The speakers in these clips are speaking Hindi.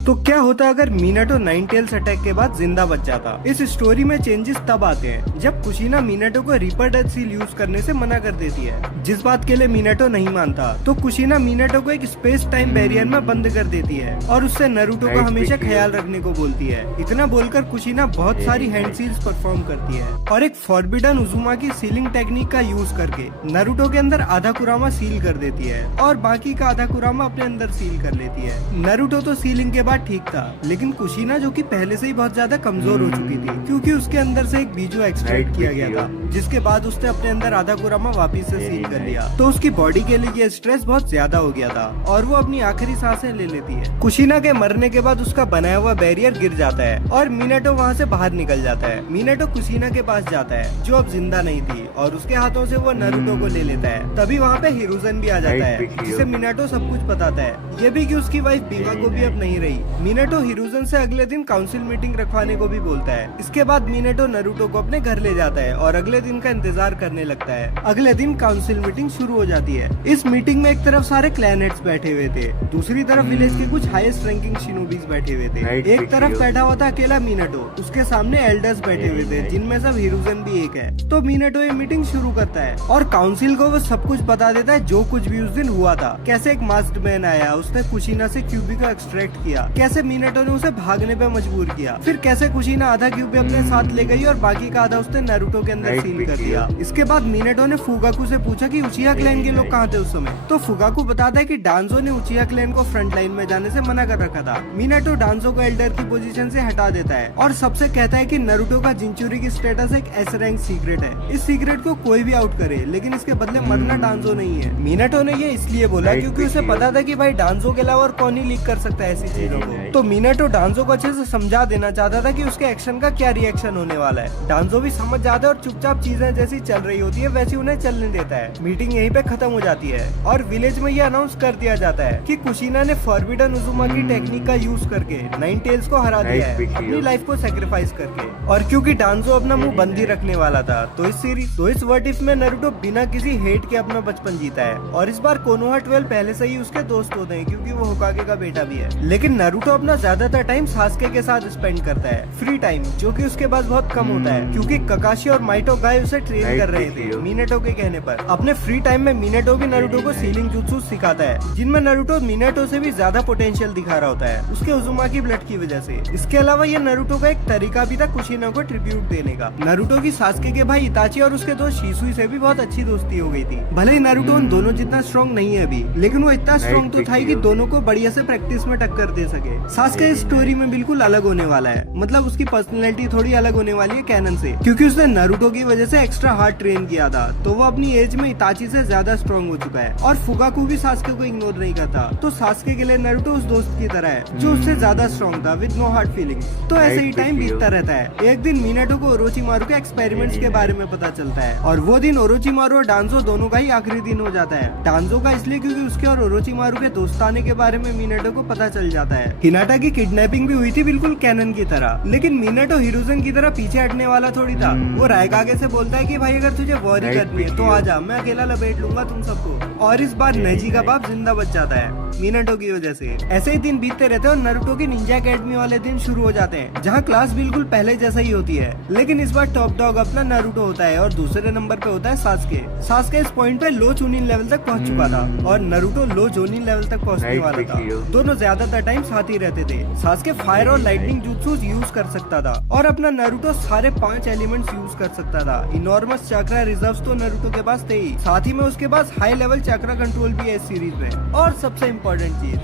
तो क्या होता अगर मीनाटो नाइन टेल्स अटैक के बाद जिंदा बच जाता। इस स्टोरी में चेंजेस तब आते हैं जब कुशीना मीनाटो को रीपर डेथ सील यूज करने से मना कर देती है, जिस बात के लिए मीनाटो नहीं मानता। तो कुशीना मीनाटो को एक स्पेस टाइम बैरियर में बंद कर देती है और उससे नारुतो का हमेशा ख्याल रखने को बोलती है। इतना बोलकर कुशीना बहुत सारी हैंड सील्स परफॉर्म करती है और एक फॉरबिडन उजुमा की सीलिंग टेक्निक का यूज करके नारुतो के अंदर आधा कुरामा सील कर देती है और बाकी का आधा कुरामा अपने अंदर सील कर लेती है। नारुतो तो सीलिंग के बाद ठीक था, लेकिन कुशीना जो कि पहले से ही बहुत ज्यादा कमजोर हो चुकी थी क्योंकि उसके अंदर से एक बीजू एक्सट्रैक्ट किया गया था, जिसके बाद उसने अपने अंदर आधा कुरामा वापिस से सील कर लिया। तो उसकी बॉडी के लिए ये स्ट्रेस बहुत ज्यादा हो गया था और वो अपनी आखिरी सांसें ले लेती है। कुशीना के मरने के बाद उसका बनाया हुआ बैरियर गिर जाता है और मीनाटो वहाँ से बाहर निकल जाता है। मीनाटो कुशीना के पास जाता है जो अब जिंदा नहीं थी और उसके हाथों से वो नारुतो को ले लेता है। तभी वहाँ पे हिरुजन भी आ जाता है जिसे मीनाटो सब कुछ बताता है, ये भी कि उसकी वाइफ बीवा को भी अब नहीं रही। मीनाटो हिरुजन से अगले दिन काउंसिल मीटिंग रखवाने को भी बोलता है। इसके बाद मीनाटो नारुतो को अपने घर ले जाता है और अगले दिन का इंतजार करने लगता है। अगले दिन काउंसिल मीटिंग शुरू हो जाती है। इस मीटिंग में एक तरफ सारे क्लैनेट्स बैठे हुए थे, दूसरी तरफ विलेज के कुछ हाईएस्ट रैंकिंग शिनोबीज बैठे हुए थे। एक तरफ बैठा हुआ था अकेला मीनाटो, उसके सामने एल्डर्स बैठे हुए थे जिनमें सब हिरुजन भी एक है। तो मीनाटो ये मीटिंग शुरू करता है और काउंसिल को वो सब कुछ बता देता है जो कुछ भी उस दिन हुआ था। कैसे एक मास्क्ड मैन आया, उसने कुशीना से क्यूबी को एक्सट्रैक्ट किया, कैसे मीनाटो ने उसे भागने पे मजबूर किया, फिर कैसे कुशीना आधा क्यूबी अपने साथ ले गई और बाकी का आधा उसने नारुतो के अंदर सील कर दिया। इसके बाद मीनाटो ने फुगाकू से पूछा कि उचिहा क्लैन के लोग कहाँ थे उस समय। तो फुगाकू बताता है कि डांजो ने उचिहा क्लैन को फ्रंट लाइन में जाने से मना कर रखा था। मीनाटो डांजो को एल्डर की पोजीशन से हटा देता है और सबसे कहता है कि नारुतो का जिंचुरी की स्टेटस एक एस रैंक सीक्रेट है, इस सीक्रेट को कोई भी आउट करे लेकिन इसके बदले मरना डांजो नहीं है। मीनाटो ने ये इसलिए बोला क्योंकि उसे पता था कि भाई डांजो के अलावा और कौन ही लीक कर सकता है ऐसी चीजों को। तो मीनाटो डांजो को अच्छे से समझा देना चाहता था कि उसके एक्शन का क्या रिएक्शन होने वाला है। डांजो भी समझ जाता है और चुपचाप चीजें जैसी चल रही होती है वैसी उन्हें चलने देता है। मीटिंग यहीं पे खत्म हो जाती है और विलेज में ये अनाउंस कर दिया जाता है कि कुशीना ने फॉरबिडन उजुमा की टेक्निक का यूज करके नाइन टेल्स को हरा दिया है अपनी लाइफ को सेक्रीफाइस करके। और क्योंकि डांजो अपना मुंह बंद ही रखने वाला था तो इस व्हाट इफ में नारुतो बिना किसी हेट के अपना बचपन जीता है। और इस बार कोनोहा 12 पहले से ही उसके दोस्त होते हैं क्योंकि वो होकागे का बेटा भी है। लेकिन नारुतो अपना ज्यादातर टाइम सास्के के साथ स्पेंड करता है, फ्री टाइम जो कि उसके पास बहुत कम होता है क्योंकि ककाशी और माइटो गाय उसे ट्रेन कर रहे थे मीनाटो के कहने पर। अपने फ्री टाइम में मीनाटो भी नारुतो को सीलिंग जुत्सु सिखाता है जिनमें नारुतो मीनाटो से भी ज्यादा पोटेंशियल दिखा रहा होता है उसके उजुमा की ब्लड की वजह से। इसके अलावा ये नारुतो का एक तरीका भी था कुशीना को ट्रिब्यूट देने का। नारुतो की सास्के के भाई इताची और उसके दोस्त शिसुई से भी बहुत अच्छी दोस्ती हो गई थी। भले ही नारुतो उन दोनों जितना स्ट्रॉन्ग नहीं है अभी, लेकिन वो इतना स्ट्रॉन्ग तो था कि दोनों को बढ़िया से प्रैक्टिस में टक्कर दे सके। सास्के इस स्टोरी में बिल्कुल अलग होने वाला है, मतलब उसकी पर्सनैलिटी थोड़ी अलग होने वाली है कैनन से, क्योंकि उसने नारुतो की वजह से एक्स्ट्रा हार्ड ट्रेन किया था तो वो अपनी एज में इताची से ज्यादा स्ट्रॉन्ग हो चुका है। और फुगाकू भी सास्के को इग्नोर नहीं करता, तो सास्के के लिए नारुतो उस दोस्त की तरह है जो उससे ज्यादा स्ट्रॉन्ग था विद नो हार्ड फीलिंग्स। तो ऐसे ही टाइम बीतता रहता है। एक दिन मीनाटो को ओरोचिमारू के एक्सपेरिमेंट्स के बारे में पता चलता है और वो दिन ओरोचिमारू और डांजो दोनों का ही आखिरी दिन हो जाता है। डांजो का इसलिए क्योंकि उसके और ओरोचिमारू के दोस्ताने के बारे में मीनाटो को पता चल जाता है। हिनाटा की किडनैपिंग भी हुई थी बिल्कुल कैनन की तरह, लेकिन मीनाटो हिरुजन की तरह पीछे हटने वाला थोड़ी था। वो रायकागे से बोलता है कि भाई अगर तुझे वॉरी करनी है तो आजा, मैं अकेला लपेट लूंगा तुम सबको। और इस बार नेजी का बाप जिंदा बच जाता है मीनाटो की वजह से। ऐसे ही दिन बीतते रहते हैं और नारुतो की निंजा एकेडमी वाले दिन शुरू हो जाते हैं जहाँ क्लास बिल्कुल पहले जैसा ही होती है, लेकिन इस बार टॉप डॉग अपना नारुतो होता है और दूसरे नंबर पे होता है सास्के। सास्के इस पॉइंट पे लो चूनिन लेवल तक पहुंच चुका था और नारुतो लो जोनिन लेवल तक पहुंचने वाला था। दोनों ज्यादातर टाइम साथ ही रहते थे। सास्के फायर और लाइटनिंग jutsu यूज कर सकता था और अपना नारुतो सारे 5 एलिमेंट्स यूज कर सकता था। इनॉर्मस चक्रा रिजर्व्स तो नारुतो के पास थे ही, साथ ही में उसके पास हाई लेवल चक्रा कंट्रोल भी है इस सीरीज में। और सबसे इम्पोर्टेंट चीज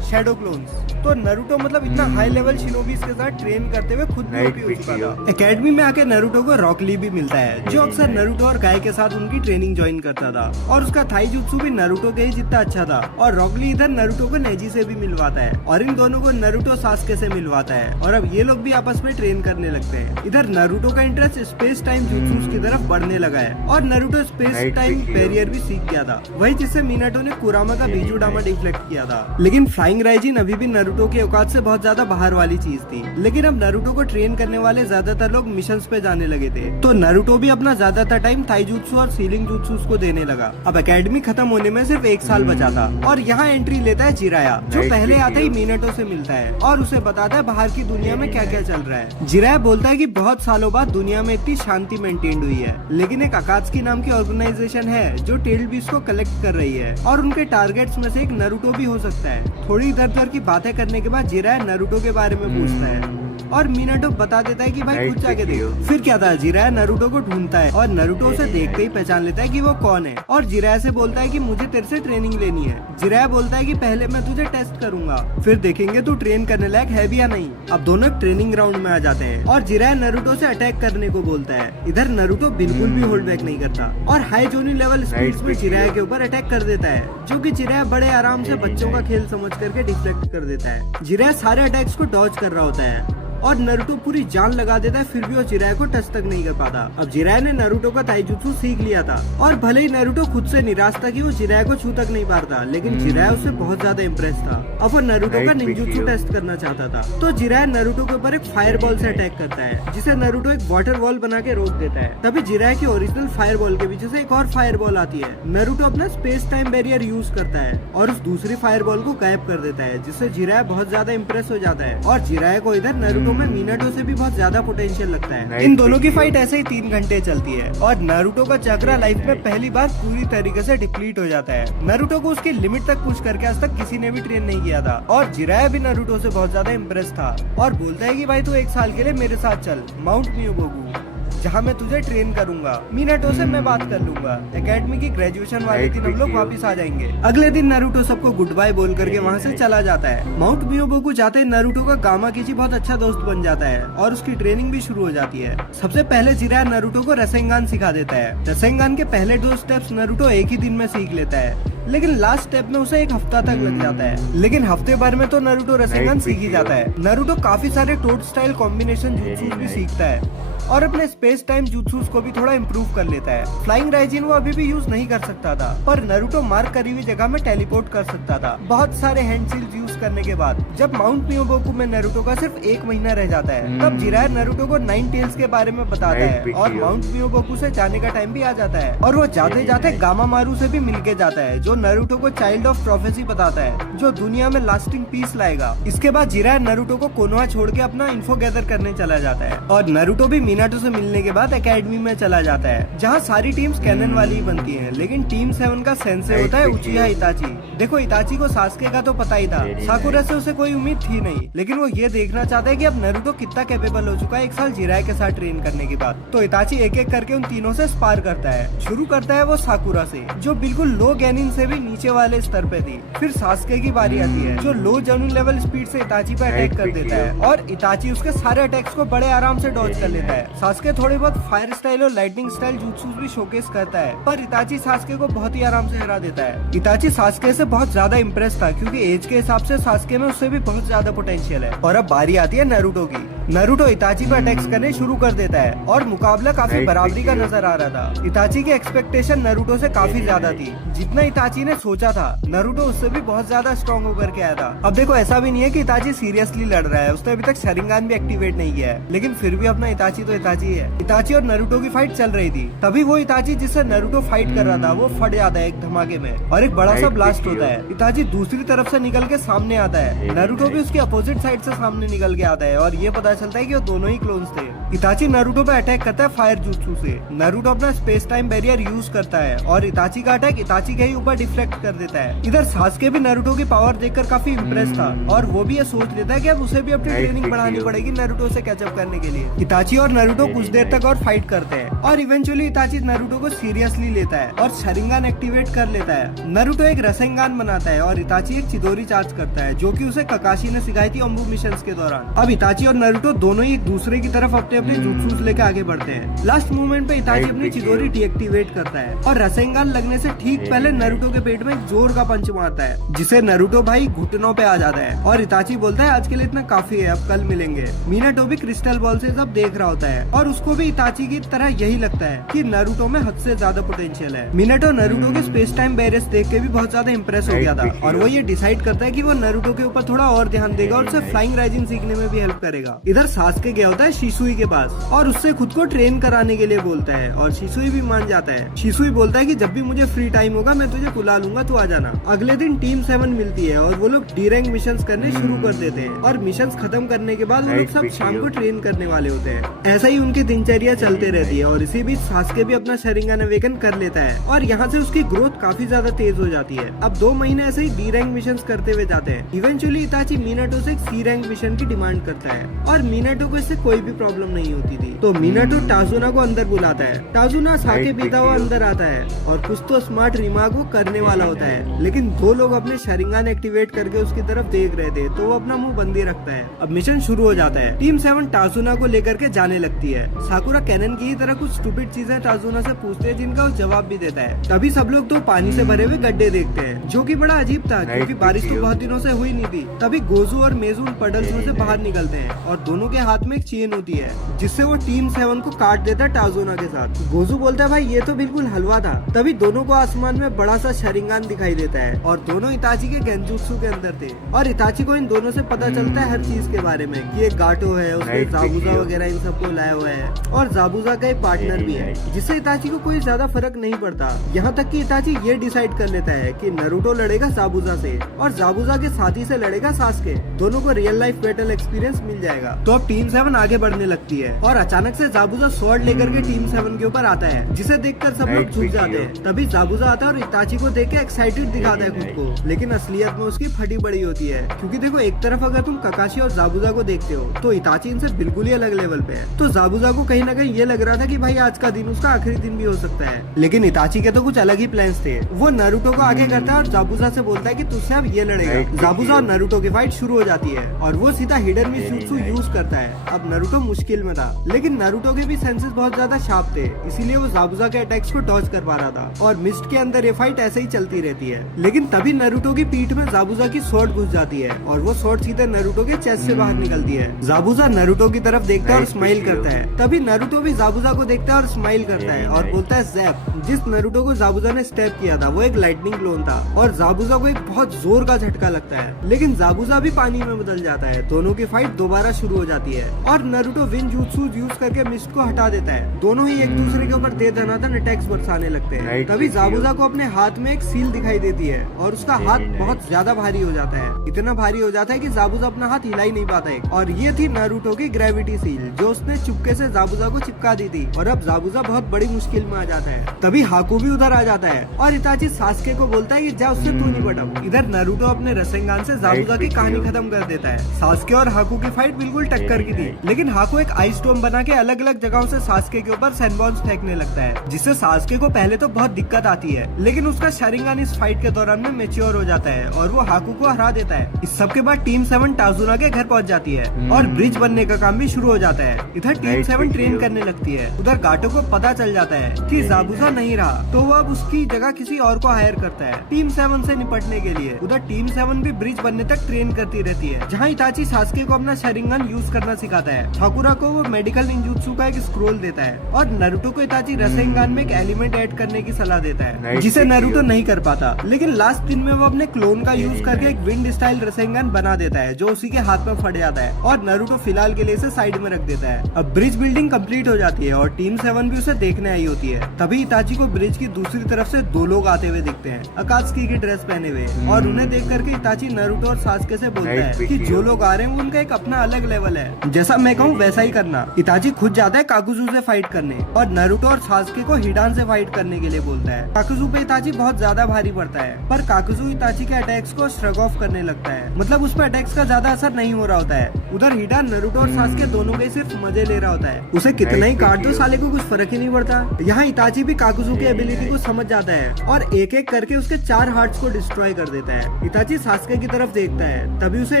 शैडो क्लोन्स। तो नारुतो मतलब इतना हाई लेवल शिनोबीज के साथ ट्रेन करते हुए खुद भी ओपी हो चुका था। एकेडमी में आके नारुतो को रॉक ली भी मिलता है जो अक्सर नारुतो और गाय के साथ उनकी ट्रेनिंग ज्वाइन करता था और उसका थाई जुत्सु भी नारुतो के ही जितना अच्छा था। और रॉक ली इधर नारुतो को नेजी से भी मिलवाता है और इन दोनों को नारुतो सास्के से मिलवाता है और अब ये लोग भी आपस में ट्रेन करने लगते हैं। इधर नारुतो का इंटरेस्ट स्पेस टाइम जुत्सुस की तरफ बढ़ने लगा है और नारुतो स्पेस टाइम बैरियर भी सीख गया था, वही जिससे मीनाटो ने कुरामा का बीजू डामा डिफ्लेक्ट किया था। लेकिन फ्लाइंग फ्लाइंग राइजिन अभी भी नारुतो के औकात से बहुत ज्यादा बाहर वाली चीज थी, लेकिन अब नारुतो को ट्रेन करने वाले ज्यादातर लोग मिशंस पे जाने लगे थे, तो नारुतो भी अपना ज्यादातर टाइम ताइजुत्सु और सीलिंग जुत्सु को देने लगा। अब एकेडमी खत्म होने में सिर्फ 1 साल बचा था और यहाँ एंट्री लेता है जिराया, जो पहले आता ही मिनाटो से मिलता है और उसे बताता है बाहर की दुनिया में क्या क्या चल रहा है। जिराया बोलता है कि बहुत सालों बाद दुनिया में इतनी शांति मेंटेन हुई है, लेकिन एक अकात्सुकी नाम की ऑर्गेनाइजेशन है जो टेल बीस्ट को कलेक्ट कर रही है और उनके टारगेट्स में से एक नारुतो भी हो सकता है। थोड़ी इधर उधर की बातें करने के बाद जिराया नारुतो के बारे में पूछता है और मिनाटो बता देता है कि भाई कुछ जाके देखो। फिर क्या था, जिराया नारुतो को ढूंढता है और नारुतो उसे देखते ही पहचान लेता है कि वो कौन है और जिराया से बोलता है कि मुझे तेरे से ट्रेनिंग लेनी है। जिराया बोलता है कि पहले मैं तुझे टेस्ट करूंगा, फिर देखेंगे तू ट्रेन करने लायक है भी या नहीं। अब दोनों ट्रेनिंग ग्राउंड में आ जाते हैं और जिराया नारुतो से अटैक करने को बोलता है। इधर नारुतो बिल्कुल भी होल्ड बैक नहीं करता और हाई जोनी लेवल स्पीड्स में जिराया के ऊपर अटैक कर देता है, जो कि जिराया बड़े आराम से बच्चों का खेल समझ करके डिफ्लेक्ट कर देता है। जिराया सारे अटैक्स को डॉज कर रहा होता है और नारुतो पूरी जान लगा देता है, फिर भी वो जिराया को टच तक नहीं कर पाता। अब जिराया ने नारुतो का ताइजुत्सु सीख लिया था और भले ही नारुतो खुद से निराश था कि वो जिराया को छू तक नहीं पाता, लेकिन जिराया उससे बहुत ज्यादा इम्प्रेस था। अब वो नारुतो का निंजुत्सु टेस्ट करना चाहता था, तो जिराया नारुतो के ऊपर एक फायर बॉल से अटैक करता है, जिसे नारुतो एक वाटर वॉल बना के रोक देता है। तभी जिराया की ओरिजिनल फायर बॉल के पीछे से एक और फायर बॉल आती है। नारुतो अपना स्पेस टाइम बैरियर यूज करता है और उस दूसरी फायर बॉल को गायब कर देता है, जिससे जिराया बहुत ज्यादा इम्प्रेस हो जाता है और जिराया को इधर नारुतो में मिनाटो से भी बहुत ज्यादा पोटेंशियल लगता है। इन दोनों की फाइट ऐसे ही 3 घंटे चलती है और नारुतो का चक्रा लाइफ में पहली बार पूरी तरीके से डिप्लीट हो जाता है। नारुतो को उसकी लिमिट तक पुश करके आज तक किसी ने भी ट्रेन नहीं किया था और जिराया भी नारुतो से बहुत ज्यादा इम्प्रेस था और बोलता है कि भाई तू 1 साल के लिए मेरे साथ चल माउंट मियोगोकू, जहाँ मैं तुझे ट्रेन करूंगा। मिनाटो से मैं बात कर लूंगा। एकेडमी की ग्रेजुएशन वाले दिन हम लोग वापस आ जाएंगे। अगले दिन नारुतो सबको गुड बाय बोल करके वहाँ से चला जाता है। माउंट मियोगोकू जाते ही नारुतो का गामा किची बहुत अच्छा दोस्त बन जाता है और उसकी ट्रेनिंग भी शुरू हो जाती है। सबसे पहले जिराया नारुतो को रसेंगान सिखा देता है। रसेंगान के पहले 2 स्टेप्स नारुतो एक ही दिन में सीख लेता है, लेकिन लास्ट स्टेप में उसे 1 हफ्ता तक लग जाता है। लेकिन हफ्ते भर में तो नारुतो रसेंगान सीख ही जाता है। नारुतो काफी सारे टोड स्टाइल कॉम्बिनेशन जुत्सु भी सीखता है और अपने स्पेस टाइम जुत्सुस को भी थोड़ा इम्प्रूव कर लेता है। फ्लाइंग राइजिन वो अभी भी यूज नहीं कर सकता था, पर नारुतो मार्क करी हुई जगह में टेलीपोर्ट कर सकता था। बहुत सारे हैंड सील्स यूज करने के बाद जब माउंट मियोगोकू में नारुतो का सिर्फ 1 महीना रह जाता है, तब जिराया नारुतो को 9 टेल्स के बारे में बताता है और माउंट मियोगोकू से जाने का टाइम भी आ जाता है और वो जाते जाते गामामारू से भी मिलके जाता है, जो नारुतो को चाइल्ड ऑफ प्रोफेसी बताता है, जो दुनिया में लास्टिंग पीस लाएगा। इसके बाद जिराया नारुतो को कोनोहा छोड़ के अपना इन्फो गैदर करने चला जाता है और नारुतो भी मिनाटो से मिलने के बाद एकेडमी में चला जाता है, जहाँ सारी टीम्स कैनन वाली ही बनती हैं, लेकिन टीम 7 का सेंसे होता है उचिहा इताची। देखो इताची को सास्के का तो पता ही था, साकुरा से उसे कोई उम्मीद थी नहीं, लेकिन वो ये देखना चाहता है कि अब नारुतो कितना कैपेबल हो चुका है 1 साल जिराया के साथ ट्रेन करने के बाद। तो इताची एक एक करके उन तीनों से स्पार करता है। शुरू करता है वो साकुरा से, जो बिल्कुल लो गैनिन से भी नीचे वाले स्तर पे थी। फिर सास्के की बारी आती है, जो लो जनु लेवल स्पीड से इताची पे अटैक कर देता है और इताची उसके सारे अटैक्स को बड़े आराम से डॉज कर लेता है। सास्के थोड़े बहुत फायर स्टाइल और लाइटनिंग स्टाइल जुत्सु भी शोकेस करता है, पर इताची सास्के को बहुत ही आराम से हरा देता है। इताची सास्के से बहुत ज्यादा इम्प्रेस था, क्योंकि एज के हिसाब से सास्के में उससे भी बहुत ज्यादा पोटेंशियल है। और अब बारी आती है नारुतो की। नारुतो इताची पर अटैक्स करने शुरू कर देता है और मुकाबला काफी बराबरी का नजर आ रहा था। इताची की एक्सपेक्टेशन नारुतो से काफी ज्यादा थी। जितना इताची ने सोचा था, नारुतो उससे भी बहुत ज्यादा स्ट्रॉन्ग होकर के आया था। अब देखो ऐसा भी नहीं है कि इताची सीरियसली लड़ रहा है, उसने अभी तक शरिंगान भी एक्टिवेट नहीं किया है, लेकिन फिर भी अपना इताची तो इताची है। इताची और नारुतो की फाइट चल रही थी, तभी वो इताची जिससे नारुतो फाइट कर रहा था वो फट जाता है एक धमाके में और एक बड़ा सा ब्लास्ट होता है। इताची दूसरी तरफ से निकल के सामने आता है, नारुतो भी उसकी अपोजिट साइड से सामने निकल के आता है और ये पता चलता है कि वो दोनों ही क्लोन्स थे। इताची नारुतो पे अटैक करता है फायर जुत्सु से। नारुतो अपना स्पेस टाइम बैरियर यूज करता है और इताची का अटैक इताची के ही ऊपर डिफ्लेक्ट कर देता है। इधर सास्के भी नारुतो की पावर देखकर काफी इम्प्रेस था और वो भी ये सोच लेता है कि अब उसे भी अपनी ट्रेनिंग बढ़ानी पड़ेगी नारुतो से कैचअप करने के लिए। इताची और नारुतो कुछ देर तक और फाइट करते हैं और इवेंचुअली इताची नारुतो को सीरियसली लेता है और शरिंगान एक्टिवेट कर लेता है। नारुतो एक रसेंगान बनाता है और इताची एक चिदोरी चार्ज करता है, जो कि उसे ककाशी ने सिखाई थी ओम्बू मिशंस के दौरान। अब इताची और नारुतो नारुतो दोनों ही एक दूसरे की तरफ अपने अपने जुत्सुस लेके आगे बढ़ते हैं। लास्ट मोमेंट पे इताची अपनी चिदोरी डीएक्टिवेट करता है और रसेंगान लगने से ठीक पहले नारुतो के पेट में एक जोर का पंच मारता है, जिसे नारुतो भाई घुटनों पे आ जाता है और इताची बोलता है आज के लिए इतना काफी है, अब कल मिलेंगे। मीनाटो भी क्रिस्टल बॉल से सब देख रहा होता है और उसको भी इताची की तरह यही लगता है कि नारुतो में हद से ज्यादा पोटेंशियल है। मीनाटो नारुतो के स्पेस टाइम बैरियर्स देख के भी बहुत ज्यादा इंप्रेस हो गया था और वो ये डिसाइड करता है कि वो नारुतो के ऊपर थोड़ा और ध्यान देगा और उसे फ्लाइंग राइजिंग सीखने में भी हेल्प करेगा। इधर सास्के गया होता है शिसुई के पास और उससे खुद को ट्रेन कराने के लिए बोलता है और शिसुई भी मान जाता है। शिसुई बोलता है कि जब भी मुझे फ्री टाइम होगा मैं तुझे बुला लूंगा, तू आ जाना। अगले दिन टीम 7 मिलती है और वो लोग डी रैंक मिशंस करने शुरू कर देते हैं और मिशंस खत्म करने के बाद वो लोग सब शाम को ट्रेन करने वाले होते हैं। ऐसा ही उनकी दिनचर्या चलते रहती है और इसी बीच सास्के भी अपना शरिंगान अवेकन कर लेता है और यहाँ से उसकी ग्रोथ काफी ज्यादा तेज हो जाती है। अब 2 महीने ऐसे ही डी रैंक मिशंस करते हुए जाते हैं। इवेंचुअली इताची मीनाटो से एक सी रैंक मिशन की डिमांड करता है और मीनाटो को इससे कोई भी प्रॉब्लम नहीं होती थी। तो मीनाटो टाजुना को अंदर बुलाता है। टाजुना साके पीता हुआ अंदर आता है और कुछ तो स्मार्ट रिमार्क वो करने वाला होता है, लेकिन 2 लोग अपने शरिंगान एक्टिवेट करके उसकी तरफ देख रहे थे तो वो अपना मुंह बंद ही रखता है। अब मिशन शुरू हो जाता है। टीम 7 टाजुना को लेकर के जाने लगती है। साकुरा कैनन की ही तरह कुछ स्टूपिड चीजें टाजुना से पूछते हैं जिनका वो जवाब भी देता है। तभी सब लोग तो पानी से भरे हुए गड्ढे देखते हैं जो कि बड़ा अजीब था क्योंकि बारिश तो बहुत दिनों से हुई नहीं थी। तभी गोजू और मेजू उन पडल्स में से बाहर निकलते हैं और दोनों के हाथ में एक चेन होती है जिससे वो टीम 7 को काट देता है टाजुना के साथ। गोजू बोलता है भाई ये तो बिल्कुल हलवा था। तभी दोनों को आसमान में बड़ा सा शरिंगान दिखाई देता है और दोनों इताची के गेंजुत्सु के अंदर थे और इताची को इन दोनों से पता चलता है हर चीज के बारे में कि एक गाटो है, उसने जाबुजा वगैरह इन सबको लाया हुआ है और जाबुजा का एक पार्टनर भी है, जिससे इताची को कोई ज्यादा फर्क नहीं पड़ता। यहाँ तक कि इताची ये डिसाइड कर लेता है कि नारुतो लड़ेगा जाबुजा से और जाबुजा के साथी से लड़ेगा सास्के। दोनों को रियल लाइफ बैटल एक्सपीरियंस मिल जाएगा। तो अब टीम 7 आगे बढ़ने लगती है और अचानक से जाबुजा स्वॉर्ड लेकर के टीम 7 के ऊपर आता है, जिसे देखकर सब लोग झुक जाते हैं। तभी जाबुजा आता है और इताची को देख के एक्साइटेड दिखाता है खुद को, लेकिन असलियत में उसकी फटी पड़ी होती है क्योंकि देखो एक तरफ अगर तुम ककाशी और जाबुजा को देखते हो तो इताची इनसे बिल्कुल ही अलग लेवल पे है। तो जाबुजा को कहीं ना कहीं ये लग रहा था कि भाई आज का दिन उसका आखिरी दिन भी हो सकता है, लेकिन इताची के तो कुछ अलग ही प्लान्स थे। वो नारुतो को आगे करता है और जाबुजा से बोलता है कि तुझसे अब ये लड़ेगा। जाबुजा और नारुतो की फाइट शुरू हो जाती है और वो सीधा हिडन मिशुत्सु यूज करता है। अब नारुतो मुश्किल में था, लेकिन नारुतो के भी सेंसेस बहुत ज्यादा शार्प थे, इसीलिए वो जाबुजा के अटैक्स को डॉज कर पा रहा था और मिस्ट के अंदर ये फाइट ऐसे ही चलती रहती है। लेकिन तभी नारुतो की पीठ में जाबुजा की स्वॉर्ड घुस जाती है और वो स्वॉर्ड सीधे नारुतो के चेस्ट से बाहर निकलती है। जाबुजा नारुतो की तरफ देखता है और स्माइल करता है। तभी नारुतो भी जाबुजा को देखता है और स्माइल करता है और बोलता है ज़ैप। जिस नारुतो को जाबुजा ने स्टेप किया था वो एक लाइटनिंग क्लोन था और जाबुजा को एक बहुत जोर का झटका लगता है, लेकिन जाबुजा भी पानी में बदल जाता है। दोनों की फाइट दोबारा शुरू हो जाती है और नारुतो विन जुत्सु यूज करके मिस्ट को हटा देता है। दोनों ही एक दूसरे के ऊपर दे दनादन अटैक्स बरसाने लगते हैं। तभी जाबुजा को अपने हाथ में एक सील दिखाई देती है और उसका हाथ बहुत ज्यादा भारी हो जाता है। इतना भारी हो जाता है कि जाबुजा अपना हाथ हिला ही नहीं पाता है। और ये थी नारुतो की ग्रेविटी सील जो उसने चुपके से जाबुजा को चिपका दी थी और अब जाबुजा बहुत बड़ी मुश्किल में आ जाता है। तभी हाकू भी उधर आ जाता है और इताची सास्के को बोलता है कि जा उससे तू नहीं पटा। इधर नारुतो अपने रसेंगान से जाबुजा की कहानी खत्म कर देता है। सास्के और हाकू की फाइट बिल्कुल टक्कर की थी, लेकिन हाकू एक आइस स्टॉर्म बना के अलग अलग जगहों से सास्के के ऊपर सैंडबॉल्स फेंकने लगता है, जिससे सास्के को पहले तो बहुत दिक्कत आती है, लेकिन उसका शरिंगान इस फाइट के दौरान में मैच्योर हो जाता है और वो हाकू को हरा देता है। इस सब के बाद टीम 7 टाजुना के घर पहुंच जाती है और ब्रिज बनने का काम भी शुरू हो जाता है। इधर टीम 7 ट्रेन करने लगती है। उधर गाटो को पता चल जाता है कि जाबुजा नहीं रहा, तो वो अब उसकी जगह किसी और को हायर करता है टीम 7 से निपटने के लिए। उधर टीम 7 भी ब्रिज बनने तक ट्रेन करती रहती है, जहाँ इताची सास्के को अपना शरिंगान यूज करना सिखाता है। साकुरा को वो मेडिकल निंजुत्सु का एक स्क्रोल देता है और नारुतो को इताची रसेंगान में एक एलिमेंट ऐड करने की सलाह देता है, जिसे नारुतो नहीं कर पाता। लेकिन लास्ट दिन में वो अपने क्लोन का यूज करके एक विंड स्टाइल रसेंगान बना देता है जो उसी के हाथ में फट जाता है और नारुतो फिलहाल के लिए इसे साइड में रख देता है। अब ब्रिज बिल्डिंग कंप्लीट हो जाती है और टीम 7 भी उसे देखने आई होती है। तभी इताची को ब्रिज की दूसरी तरफ से 2 लोग आते हुए दिखते हैं, अकात्सुकी की ड्रेस पहने हुए, और उन्हें देख करके इताची नारुतो और सास्के से बोलता है कि जो लोग आ रहे हैं उनका एक अपना अलग लेवल है, जैसा मैं कहूँ वैसा ही करना। इताची खुद जाता है काकुजू से फाइट करने और नारुतो और सास्के को हिडान से फाइट करने के लिए बोलता है। काकुजू पे इताची बहुत ज्यादा भारी पड़ता है, पर काकुजू इताची के अटैक्स को श्रग ऑफ करने लगता है, मतलब उस पर अटैक्स का ज्यादा असर नहीं हो रहा होता है। उधर हिडान नारुतो और सास्के दोनों के सिर्फ मजे ले रहा होता है, उसे कितना ही काट दो साले को कुछ फर्क ही नहीं पड़ता। यहाँ इताची भी काकुजू की एबिलिटी को समझ जाता है और एक एक करके उसके 4 हार्ट्स को डिस्ट्रॉय कर देता है। इताची सास्के की तरफ देखता है, तभी उसे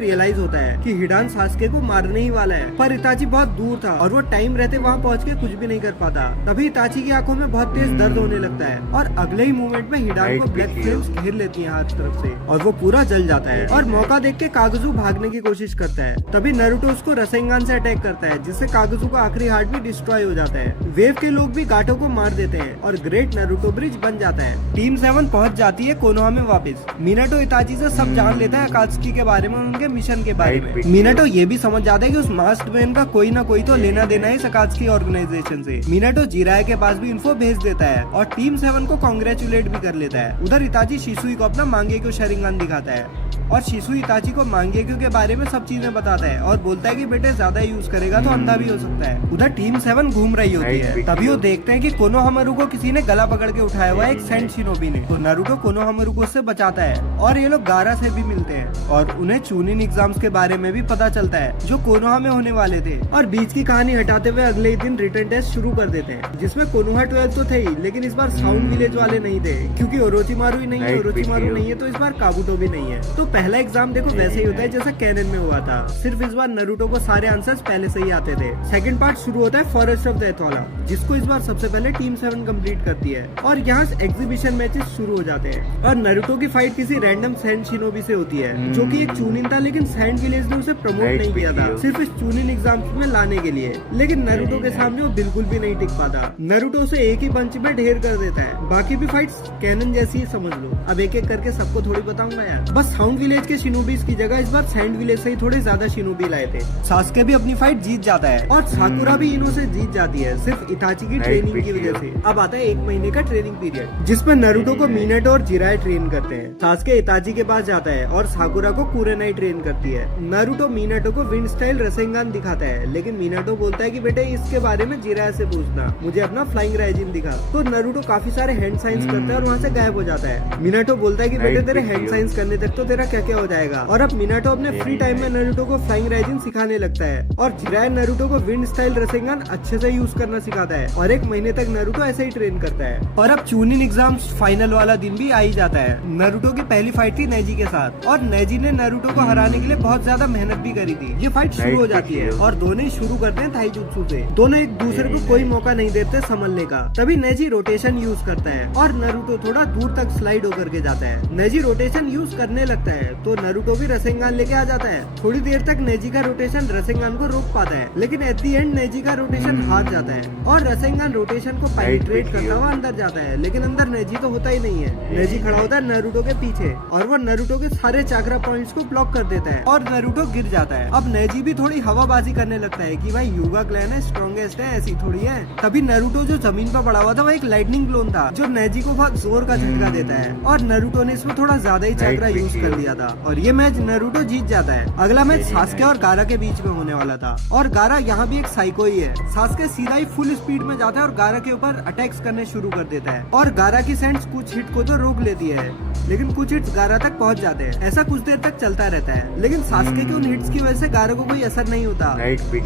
रियलाइज होता है कि हिडान सास्के को मारने मरने ही वाला है, पर इताची बहुत दूर था और वो टाइम रहते वहाँ पहुँच के कुछ भी नहीं कर पाता। तभी इताची की आंखों में बहुत तेज दर्द होने लगता है और अगले ही मोमेंट में हिडान को ब्लैक फ्लेम्स घेर लेती है हर तरफ से और वो पूरा जल जाता है और मौका देख के कागजू भागने की कोशिश करता है। तभी नारुतो उसको रसेंगान से अटैक करता है, जिससे कागजू का आखिरी हार्ट भी डिस्ट्रॉय हो जाता है। वेव के लोग भी गाटो को मार देते हैं और ग्रेट नारुतो ब्रिज बन जाता है। टीम 7 पहुंच जाती है कोनोहा में वापस। मिनाटो इताची से सब जान लेता है अकात्सुकी के बारे में, उनके मिशन के बारे में। मिनाटो ये भी समझ जाता है कि उस मास्क्ड मैन का कोई ना कोई तो लेना देना है इस अकात्सुकी ऑर्गेनाइजेशन से। मिनाटो जिराया के पास भी इन्फो भेज देता है और टीम 7 को कांग्रेचुलेट भी कर लेता है। उधर इताची शिसुई को अपना मांगेक्यो शरिंगन दिखाता है और शिसुई इताची को मांगेक्यो के बारे में सब चीजें बताता है और बोलता है कि बेटे ज्यादा यूज करेगा तो अंधा भी हो सकता है। उधर टीम 7 घूम रही होती है, तभी वो देखते हैं कि कोनोहामारू को किसी ने गला पकड़ के उठाया हुआ है, एक सेंट शिनोबी ने। तो नारुतो कोनोहामारू को उससे बचाता है और ये लोग गारा से भी मिलते हैं और उन्हें चूनिन एग्जाम्स के बारे में भी पता चलता है जो कोनोहा में होने वाले थे। और बीच की कहानी हटाते हुए अगले ही दिन रिटर्न टेस्ट शुरू कर देते हैं, जिसमें कोनोहा 12 तो थे ही, लेकिन इस बार साउंड विलेज वाले नहीं थे क्योंकि ओरोचिमारू ही नहीं है। ओरोचिमारू नहीं है तो इस बार काबुटो भी नहीं है। तो पहला एग्जाम देखो वैसे ही होता है जैसा कैनन में हुआ था, सिर्फ इस बार नारुतो को सारे आंसर्स पहले से ही आते थे। सेकंड पार्ट शुरू होता है फॉरेस्ट ऑफ डेथ वाला, जिसको इस बार सबसे पहले टीम 7 कंप्लीट करती है और यहाँ एग्जीबिशन मैचेस शुरू हो जाते हैं और नारुतो की फाइट किसी रैंडम सैंड शिनोबी से होती है जो कि एक चूनिन था, लेकिन सैंड विलेज ने उसे प्रमोट नहीं किया था, सिर्फ इस चूनिन एग्जाम में लाने के लिए। लेकिन नारुतो के सामने वो बिल्कुल भी नहीं टिक पाता। नारुतो उसे एक ही पंच में ढेर कर देता है। बाकी भी फाइट्स कैनन जैसी ही समझ लो। अब एक एक करके सबको थोड़ी बताऊंगा यार। बस साउंड विलेज के शिनोबीज की जगह इस बार सैंड विलेज से ही थोड़े ज्यादा शिनोबी लाए थे। सास्के भी अपनी फाइट जीत जाता है और साकुरा भी इनो से जीत जाती है, सिर्फ इताची की ट्रेनिंग की वजह से। अब आता है 1 महीने का ट्रेनिंग पीरियड, जिसमें नारुतो को मिनाटो और जिराय ट्रेन करते हैं। सास्के इताची के पास जाता है और साकुरा को कुरेनाई ट्रेन करती है। नारुतो मिनाटो को विंड स्टाइल रसेंगान दिखाता है, लेकिन मिनाटो बोलता है कि बेटे इसके बारे में जिराय से पूछना, मुझे अपना फ्लाइंग राइजिन दिखा। तो नारुतो काफी सारे हैंड साइंस करता है और वहाँ से गायब हो जाता है। मिनाटो बोलता है कि बेटे तेरे हैंड साइंस करने तक तो तेरा क्या क्या हो जाएगा। और अब मिनाटो अपने फ्री टाइम में नारुतो को फ्लाइंग राइजिन सिखाने लगता है और जिराय नारुतो को विंड स्टाइल रसेंगान अच्छे से यूज करना सिखाता है और 1 महीने तक नारुतो ऐसे ही ट्रेन करता है। और अब चूनिन एग्जाम फाइनल वाला दिन भी आ ही जाता है। नारुतो की पहली फाइट थी नेजी के साथ और नेजी ने नारुतो को हराने के लिए बहुत ज्यादा मेहनत भी करी थी। ये फाइट शुरू हो जाती है और दोनों ही शुरू करते हैं थाईजुत्सु से। दोनों एक दूसरे को कोई मौका नहीं देते संभलने का। तभी नेजी रोटेशन यूज करता है और नारुतो थोड़ा दूर तक स्लाइड होकर के जाता है। नेजी रोटेशन यूज करने लगता है तो नारुतो भी रसेंगान लेके आ जाता है। थोड़ी देर तक नेजी का रोटेशन रसेंगान को रोक पाता है, लेकिन एट दी एंड नेजी का रोटेशन हार जाता है और रसेंगान रोटेशन को पेनिट्रेट करता हुआ अंदर जाता है, लेकिन अंदर नेजी तो होता ही नहीं है। नेजी खड़ा होता है नारुतो के पीछे और वो नारुतो के सारे चाक्रा पॉइंट्स को ब्लॉक कर देता है और नारुतो गिर जाता है। अब नेजी भी थोड़ी हवाबाजी करने लगता है कि भाई युगा क्लैन है, स्ट्रॉन्गेस्ट है, ऐसी थोड़ी है। तभी नारुतो जो जमीन पर पड़ा हुआ था वो एक लाइटनिंग क्लोन था जो नेजी को बहुत जोर का झटका देता है और नारुतो ने इसमें थोड़ा ज्यादा ही चाक्रा यूज कर लिया था और ये मैच नारुतो जीत जाता है। अगला मैच सास्के और गारा के बीच में होने वाला था और गारा यहाँ भी एक साइको ही है। सास्के सीधा ही फुल स्पीड में जाता है और गारा के ऊपर अटैक्स करने शुरू कर देता है और गारा की सेंट्स कुछ हिट को तो रोक लेती है, लेकिन कुछ हिट्स गारा तक पहुंच जाते हैं। ऐसा कुछ देर तक चलता रहता है, लेकिन सास्के के उन हिट्स की वजह से गारा को कोई असर नहीं होता,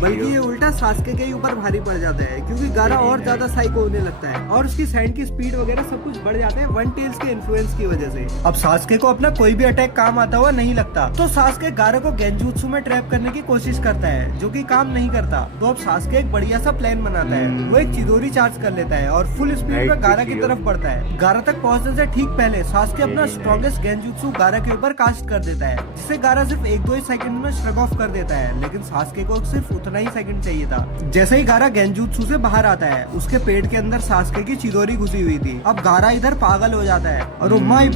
बल्कि ये उल्टा सास्के के ऊपर भारी पड़ जाता है क्योंकि गारा और ज्यादा साइको होने लगता है और उसकी सैंड की स्पीड वगैरह सब कुछ बढ़ जाते हैं वन टेल्स के इन्फ्लुएंस की वजह से। अब सास्के को अपना कोई भी अटैक काम आता हुआ नहीं लगता, तो सास्के गारा को गेंजुत्सु में ट्रैप करने की कोशिश करता है जो कि काम नहीं करता। तो अब सास्के एक बढ़िया सा प्लान बनाता है, वो एक चिदोरी चार्ज कर लेता है और फुल स्पीड में गारा की तरफ बढ़ता है। गारा तक पहुंचने से ठीक पहले सास्के अपना स्ट्रॉन्गेस्ट गेंजुत्सु गारा के ऊपर कास्ट कर देता है, जिसे गारा सिर्फ 1-2 सेकंड में श्रग ऑफ कर देता है, लेकिन सास्के को सिर्फ उतना ही सेकंड चाहिए था। जैसे ही गारा गेंजुत्सु से बाहर आता है, उसके पेट के अंदर सास्के की चिदोरी घुसी हुई थी। अब गारा इधर पागल हो जाता है और वो माई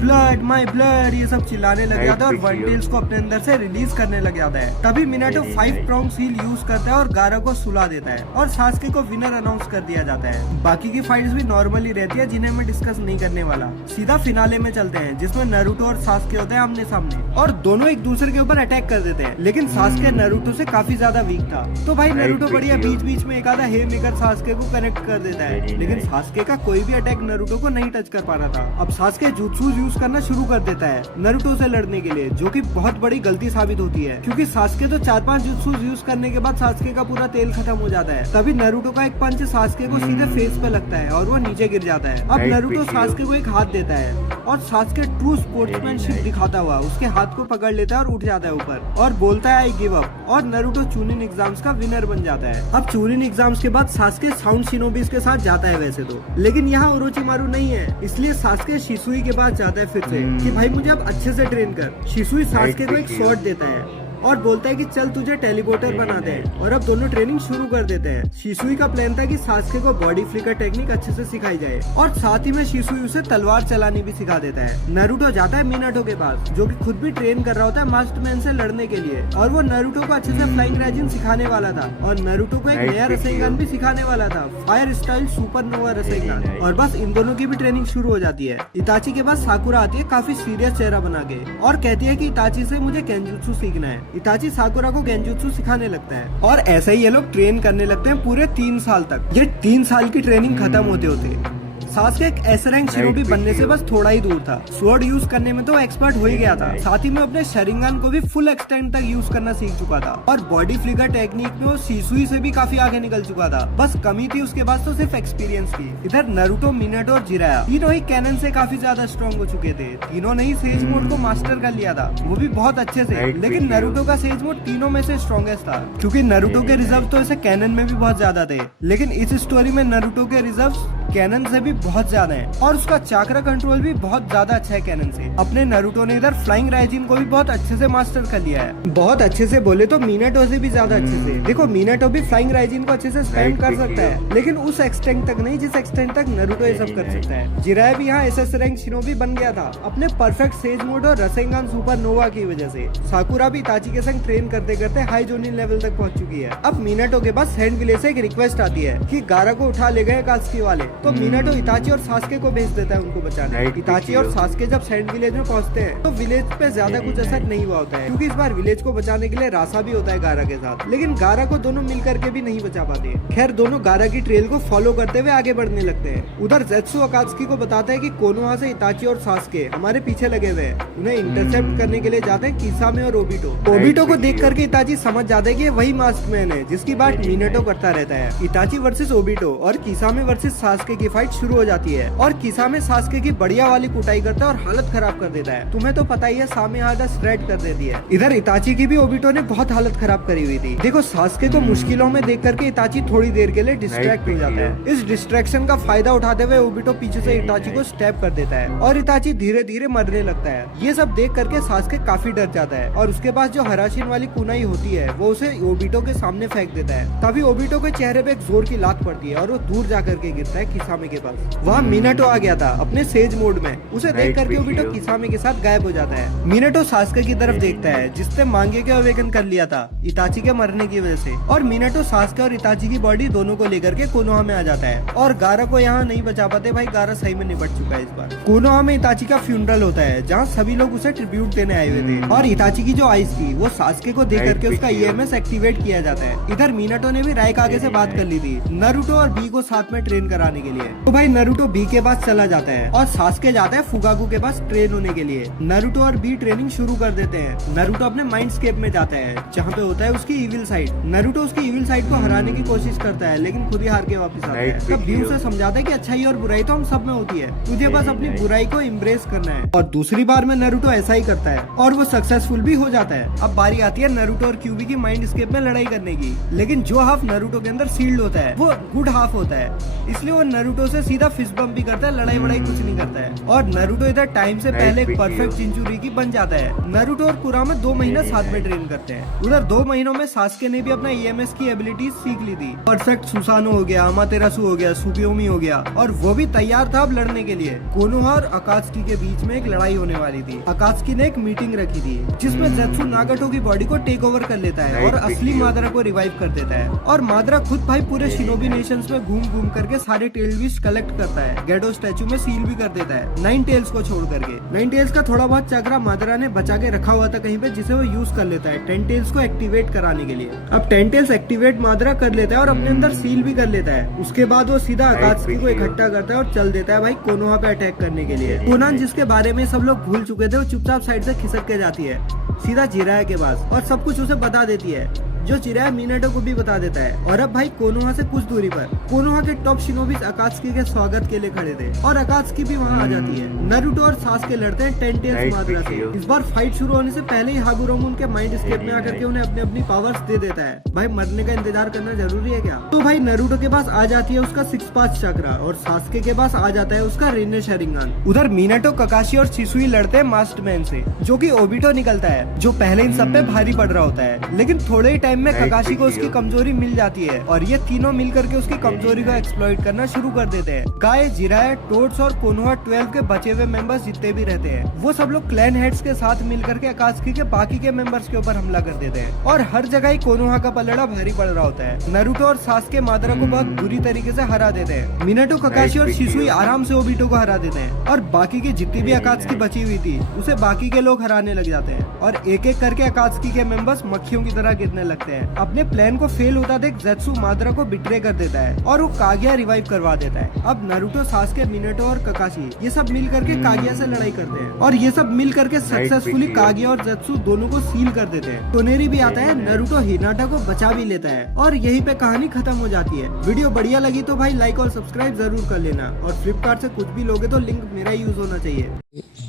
ब्लड ये सब चिल्लाने लग जाता है और वन टेल्स को अपने अंदर से रिलीज करने लग जाता है। तभी मिनाटो 5 प्रॉन्ग सील यूज करता है और गारा को सुला देता है और सास्के को विनर अनाउंस कर दिया जाता है। बाकी की फाइट्स भी नॉर्मली रहती है जिन्हें मैं डिस्कस नहीं करने वाला। सीधा फिनाले में चलते हैं जिसमें नारुतो और सास्के होते हैं आमने सामने और दोनों एक दूसरे के ऊपर अटैक कर देते हैं, लेकिन सास्के नारुतो से काफी ज्यादा वीक था। तो भाई नारुतो बढ़िया बीच बीच में एक आधा हे मेकर सास्के को कनेक्ट कर देता है, लेकिन सास्के का कोई भी अटैक नारुतो को नहीं टच कर पा रहा था। अब सास्के जुत्सु यूज करना शुरू कर देता है नारुतो से लड़ने के लिए, जो कि बहुत बड़ी गलती साबित होती है क्योंकि सास्के तो 4-5 जुत्सु यूज करने के बाद सास्के का पूरा तेल खत्म हो जाता है। तभी नारुतो का एक पंच सास्के को सीधे फेस पे लगता है और वो नीचे गिर जाता है। अब नारुतो सास्के को एक हाथ देता है और सास्के ट्रू स्पोर्ट्समैनशिप दिखाता हुआ उसके हाथ को पकड़ लेता है और उठ जाता है ऊपर और बोलता है आई गिव अप। और नारुतो चूनिन एग्जाम्स का विनर बन जाता है। अब चूनिन एग्जाम्स के बाद सास्के साउंड शिनोबीज के साथ जाता है वैसे तो, लेकिन यहाँ ओरोचिमारू नहीं है, इसलिए सास्के शिसुई के पास जाता है फिर से कि भाई मुझे अब अच्छे से ट्रेन कर। शिसुई सास्के को एक शॉट देता है और बोलता है कि चल तुझे टेलीपोर्टर बना दे, और अब दोनों ट्रेनिंग शुरू कर देते हैं। शिसुई का प्लान था कि सास्के को बॉडी फ्लिकर टेक्निक अच्छे से सिखाई जाए और साथ ही में शिसुई उसे तलवार चलानी भी सिखा देता है। नारुतो जाता है मिनाटो के पास जो कि खुद भी ट्रेन कर रहा होता है मास्टरमैन से लड़ने के लिए, और वो नारुतो को अच्छे से फ्लाइंग राइजिंग सिखाने वाला था और नारुतो को एक नया रसेगन भी सिखाने वाला था, फायर स्टाइल सुपरनोवा रसेगन। और बस इन दोनों की भी ट्रेनिंग शुरू हो जाती है। इताची के पास साकुरा आती है काफी सीरियस चेहरा बना के और कहती है कि इताची से मुझे गेंजुत्सु सीखना है। इताची साकुरा को गेंजुत्सु सिखाने लगता है और ऐसे ही ये लोग ट्रेन करने लगते हैं पूरे 3 साल तक। ये 3 साल की ट्रेनिंग खत्म होते होते सास्के एक एस रैंक शिनोबी बनने से बस थोड़ा ही दूर था। स्वॉर्ड यूज करने में तो एक्सपर्ट हो ही गया था, साथ ही में अपने शरिंगन को भी फुल एक्सटेंट तक यूज करना सीख चुका था और बॉडी फ्लिकर टेक्निक में वो शिसुई से भी काफी आगे निकल चुका था। बस कमी थी उसके पास तो सिर्फ एक्सपीरियंस की। इधर नारुतो, मिनाटो और जिराया तीनों ही कैनन से काफी ज्यादा स्ट्रॉन्ग हो चुके थे। तीनों ने ही सेज मोड को मास्टर कर लिया था, वो भी बहुत अच्छे से। लेकिन नारुतो का सेज मोड तीनों में से स्ट्रॉन्गेस्ट था क्योंकि नारुतो के रिजर्व तो ऐसे कैनन में भी बहुत ज्यादा थे, लेकिन इस स्टोरी में नारुतो के रिजर्व कैनन से भी बहुत ज्यादा है और उसका चाक्रा कंट्रोल भी बहुत ज्यादा अच्छा है कैनन से। अपने नारुतो ने इधर फ्लाइंग राइजिन को भी बहुत अच्छे से मास्टर कर लिया है, बहुत अच्छे से बोले तो मिनाटो से भी ज्यादा अच्छे से। देखो मिनाटो भी फ्लाइंग राइजिन को अच्छे से स्पैम कर सकता है, लेकिन उस एक्सटेंट तक नहीं जिस एक्सटेंट तक नारुतो ये सब कर सकता है। जिराया भी यहाँ एसएस रैंक शिनोबी बन गया था अपने परफेक्ट सेज मोड और रसेंगान सुपरनोवा की वजह से। साकुरा भी इताची के संग ट्रेन करते करते हाई जोनिन लेवल तक पहुंच चुकी है। अब मिनाटो के पास सैंड विलेज से एक रिक्वेस्ट आती है कि गारा को उठा ले गए कात्सुकी वाले, तो मिनाटो इताची और सास्के को भेज देता है उनको बचाने। इताची और सास्के जब सैंड विलेज में पहुंचते हैं तो विलेज पे ज्यादा कुछ असर नहीं हुआ होता है क्योंकि इस बार विलेज को बचाने के लिए रासा भी होता है गारा के साथ, लेकिन गारा को दोनों मिल करके भी नहीं बचा पाते। खैर दोनों गारा की ट्रेल को फॉलो करते हुए आगे बढ़ने लगते हैं। उधर ज़ेत्सु अकात्सुकी को बताता है कि कोनोहा से इताची और सास्के हमारे पीछे लगे हुए हैं, उन्हें इंटरसेप्ट करने के लिए जाते हैं किसामे और ओबिटो। ओबिटो को देख करके इताची समझ जाता है कि वही मास्कमैन है जिसकी बात मिनाटो करता रहता है। इताची वर्सेस ओबिटो और किसामे वर्सेस सास्के की फाइट शुरू हो जाती है और किसामे सास्के की बढ़िया वाली कुटाई करता है और हालत खराब कर देता है। तुम्हें तो पता ही है सामे आधा स्प्रेड कर देती है। इधर इताची की भी ओबिटो ने बहुत हालत खराब करी हुई थी। देखो सास्के को मुश्किलों में देख करके इताची थोड़ी देर के लिए डिस्ट्रैक्ट हो जाता है। इस डिस्ट्रैक्शन का फायदा उठाते हुए ओबिटो पीछे से इताची को स्टैप कर देता है और इताची धीरे धीरे मरने लगता है। ये सब देख करके सास्के काफी डर जाता है और उसके पास जो हराशिन वाली कुनाई होती है वो उसे ओबिटो के सामने फेंक देता है। तभी ओबिटो के चेहरे पे एक जोर की लात पड़ती है और वो दूर जा करके गिरता है किसामे के पास। वहाँ मिनाटो आ गया था अपने सेज मोड में, उसे देख करके ओबिटो किसामे के साथ गायब हो जाता है। मिनाटो सास्के की तरफ देखता है जिसने मांगे के अवेकन कर लिया था इताची के मरने की वजह से, और मिनाटो सास्के और इताची की बॉडी दोनों को लेकर के कोनोहा में आ जाता है और गारा को यहाँ नहीं बचा पाते। भाई गारा सही में निपट चुका है इस बार। कोनोहा में इताची का फ्यूनरल होता है जहाँ सभी लोग उसे ट्रिब्यूट देने आए हुए थे और इताची की जो आइस थी वो सास्के को देख करके उसका ईएमएस एक्टिवेट किया जाता है। इधर मिनाटो ने भी राइकागे से बात कर ली थी नारुतो और बी को साथ में ट्रेन कराने के लिए, तो भाई नारुतो बी के पास चला जाता है और सास्के जाता है फुगाकू के पास ट्रेन होने के लिए। नारुतो और बी ट्रेनिंग शुरू कर देते हैं। नारुतो अपने माइंडस्केप में जाता है जहाँ पे होता है उसकी इविल साइड। नारुतो उसकी इविल साइड को हराने की कोशिश करता है लेकिन खुद ही हार के वापस आता है। तब बी उसे समझाता है कि अच्छाई और बुराई तो हम सब में होती है, तुझे बस अपनी बुराई को इम्ब्रेस करना है। और दूसरी बार में नारुतो ऐसा ही करता है और वो सक्सेसफुल भी हो जाता है। अब बारी आती है नारुतो और क्यूबी की माइंडस्केप में लड़ाई करने की, लेकिन जो हाफ नारुतो के अंदर सील्ड होता है वो गुड हाफ होता है, इसलिए वो नारुतो से सीधा फिस्ट बम्प भी करता है, लड़ाई वड़ाई कुछ नहीं करता है। और नारुतो इधर टाइम से पहले एक परफेक्ट चिंचुरिकी बन जाता है। नारुतो और कुरामा 2 महीना साथ में ट्रेन करते हैं। उधर 2 महीनों में सास्के ने भी अपना ईएमएस की एबिलिटीज सीख ली थी। परफेक्ट सुसानो हो गया, अमातेरासु हो गया, सुकियोमी हो गया और वो भी तैयार था अब लड़ने के लिए। कोनोहा और अकात्सुकी के बीच में एक लड़ाई होने वाली थी। अकात्सुकी ने एक मीटिंग रखी थी जिसमें ज़ेत्सु नागाटो की बॉडी को टेक ओवर कर लेता है और असली मादरा को रिवाइव कर देता है। और मादरा खुद भाई पूरे शिनोबी नेशंस में घूम घूम करके सारे टेल विश कलेक्ट करता है, गेडो स्टैचू में सील भी कर देता है 9 टेल्स को छोड़ करके। 9 टेल्स का थोड़ा बहुत चक्रा मादरा ने बचा के रखा हुआ था कहीं पे जिसे वो यूज कर लेता है 10 टेल्स को एक्टिवेट कराने के लिए। अब 10 टेल्स एक्टिवेट मादरा कर लेता है और अपने अंदर सील भी कर लेता है। उसके बाद वो सीधा अकात्सुकी को इकट्ठा करता है और चल देता है भाई कोनोहा पे अटैक करने के लिए। कोनान जिसके बारे में सब लोग भूल चुके थे वो चुपचाप साइड से खिसक के जाती है सीधा जिराया के पास और सब कुछ उसे बता देती है। जो चिराया मीनाटो को भी बता देता है। और अब भाई कोनोहा से कुछ दूरी पर कोनोहा के टॉप शिनोबिस अकात्सुकी के स्वागत के लिए खड़े थे और अकात्सुकी भी वहाँ आ जाती है। नारुतो और सासुके लड़ते हैं 10 टेल्स मादरा से। इस बार फाइट शुरू होने से पहले ही हागुरोमो उनके माइंड स्केप में आकर के उन्हें अपनी अपनी पावर्स दे देता है। भाई मरने का इंतजार करना जरूरी है क्या? तो भाई नारुतो के पास आ जाती है उसका 6 पांच चक्रा और सासुके के पास आ जाता है उसका रेने शेरिंगन। उधर मीनाटो, ककाशी और शिसुई लड़ते हैं मास्टरमैन से, जो कि ओबिटो निकलता है, जो पहले इन सब पे भारी पड़ रहा होता है। लेकिन थोड़े ही टाइम में ककाशी को उसकी कमजोरी मिल जाती है और ये तीनों मिल करके उसकी कमजोरी को एक्सप्लॉइट करना शुरू कर देते हैं। गाय, जिराया, टोड्स और कोनोहा 12 के बचे हुए मेंबर्स जितने भी रहते हैं वो सब लोग क्लैन हेड्स के साथ मिल करके अकात्सुकी के बाकी के मेंबर्स के ऊपर हमला कर देते हैं और हर जगह ही कोनोहा का पलड़ा भारी पड़ रहा होता है। नारुतो और सासुके मादरा को बहुत बुरी तरीके से हरा देते हैं। मीनाटो, ककाशी और शिसुई आराम से ओबिटो को हरा देते हैं और बाकी की जितनी भी अकात्सुकी बची हुई थी उसे बाकी के लोग हराने लग जाते हैं और एक एक करके अकात्सुकी के मेंबर्स मक्खियों की तरह गिरने लगते हैं। अपने प्लान को फेल होता देख ज़ेत्सु मादरा को बिट्रे कर देता है और वो कागिया रिवाइव करवा देता है। अब नारुतो, सासुके, मीनाटो और ककाशी ये सब मिल करके कागिया से लड़ाई करते हैं और ये सब मिल करके सक्सेसफुली कागिया और ज़ेत्सु दोनों को सील कर देते हैं। टोनेरी भी आता है, नारुतो हिनाटा को बचा भी लेता है और यहीं पे कहानी खत्म हो जाती है। वीडियो बढ़िया लगी तो भाई लाइक और सब्सक्राइब जरूर कर लेना और फ्लिपकार्ट से कुछ भी लोगे तो लिंक मेरा यूज होना चाहिए।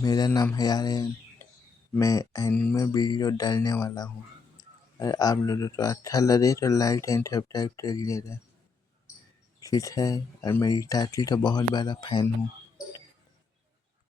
मेरा नाम है आर्यन, मैं एनिमे वीडियो डालने वाला हूँ। अगर आप लोगों को अच्छा लगे तो लाइक एंड सब्सक्राइब करिएगा, ठीक है। और मेरी चाची का बहुत बड़ा फैन हूँ।